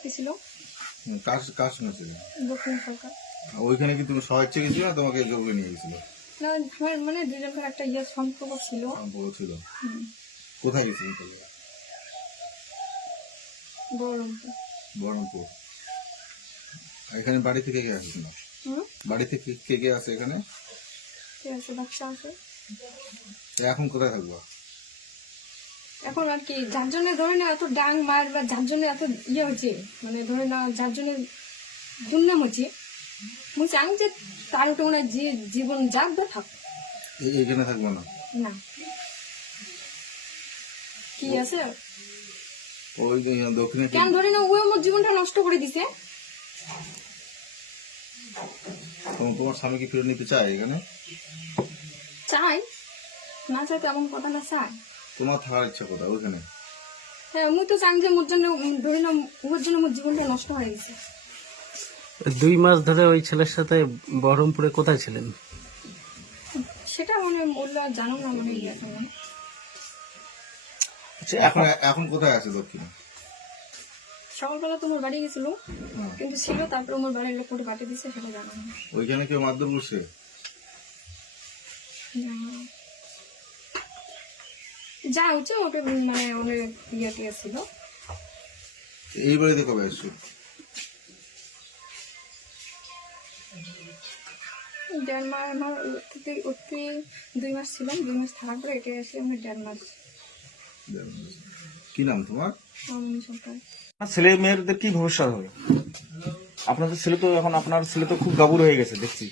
ভর্তি ছিল? হুম, কার কার সঙ্গে ছিল দক্ষিণ সরকার ওইখানে কি তুমি স্বেচ্ছা গেছিল না তোমাকে জোরে নিয়ে গেছিল? না আমার মানে দুজনকার একটা ইয়ে সম্পর্ক ছিল। সম্পর্ক ছিল। কোথায় গেছিলেন তাহলে? বহরমপুর। বহরমপুর। এখানে বাড়ি থেকে কে আসে তোমার? বাড়ি থেকে কে কে আসে এখানে? ঠিক আছে? ব্যবসা আছে। এখন কোথায় থাকব? এখন আর কি যার জন্য ধরে না এত ডাং মার বা যার জন্য এত ইয়ে হচ্ছে মানে ধরে না যার জন্য দুর্নাম হচ্ছে মুই চাং যে তার ওটা মনে যে জীবন যাক বা থাক। এইখানে থাকব না? না। কি আছে? ওই দক্ষিণে কেন ধরে না ও আমার জীবনটা নষ্ট করে দিছে? তোমার স্বামীকে ফিরে নিতে চায় এখানে? চাই না চাই তেমন কথা না চাই তোমার থাকার ইচ্ছা কোথায়? ওইখানে? হ্যাঁ মুই তো চাং যে মোর জন্য না ওর জন্য আমার জীবনটা নষ্ট হয়ে গেছে। দুই মাস ধরে ওই ছেলের সাথে বহরমপুরে কোথায় ছিলেন? সেটা মানে বলল আর জানো না মানে ইয়ে এখন। না। এখন এখন কোথায় আছে দক্ষিণে? সকালবেলা তোমার বাড়ি গেছিল হ্যাঁ। কিন্তু ছিল তারপরে আমার বাড়ির লোক কোটে পাঠিয়ে দিচ্ছে সেটা জানো না। ওইখানে কেউ মারধর করছে? না। যা হচ্ছে ওকে মানে অনেক ইয়ে টিয়ে ছিল। এই বাড়িতে কবে আসছো? মাস আমার থেকে ওর দুই মাস ছিলাম দুই মাস থাকার পরে এটা এসে আমি মাস কি নাম তোমার? সরকার ছেলে মেয়েদের কি ভবিষ্যৎ হবে? আপনাদের ছেলে তো এখন আপনার ছেলে তো খুব গাবুর হয়ে গেছে দেখছি।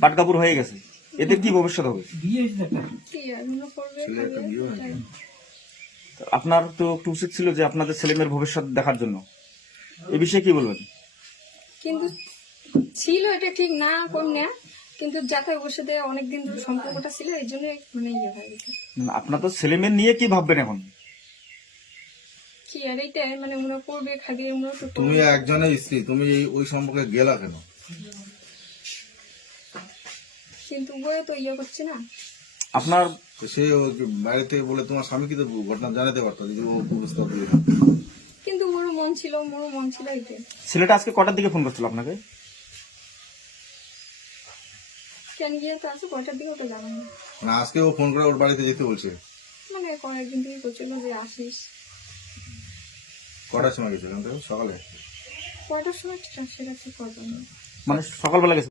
পাট গাবুর হয়ে গেছে। এদের কি ভবিষ্যৎ হবে? আপনার তো একটু উচিত ছিল যে আপনাদের ছেলেমেয়ের ভবিষ্যৎ দেখার জন্য। এ বিষয়ে কি বলবেন? কিন্তু ছিল এটা ঠিক না কোন না। কিন্তু যাতে ওর সাথে অনেকদিন ধরে সম্পর্কটা ছিল এই জন্য মানে ইয়ে হয়ে গেছে। আপনার তো ছেলে মেয়ে নিয়ে কি ভাববেন এখন? কি আর এইটাই মানে মনে করবে খাবে মনে তুমি একজনের স্ত্রী তুমি এই ওই সম্পর্কে গেলা কেন? কিন্তু বয়ে তো ইয়ে করছে না। আপনার সে থেকে বলে তোমার স্বামীকে তো ঘটনা জানাতে পারতো যদি ও প্রস্তাব দিয়ে কিন্তু মন ছিল মোরও মন ছিল ছেলেটা আজকে কটার দিকে ফোন করছিল আপনাকে? কেন গিয়ে তো দিকে ওটা না মানে আজকে ও ফোন করে ওর বাড়িতে যেতে বলছে। মানে কয়েকদিন থেকে করছিল যে আসিস। কটার সময় গেছে এখান থেকে সকালে? কয়টার সময়? সেটা ঠিক করব মানে সকালবেলা গেছে?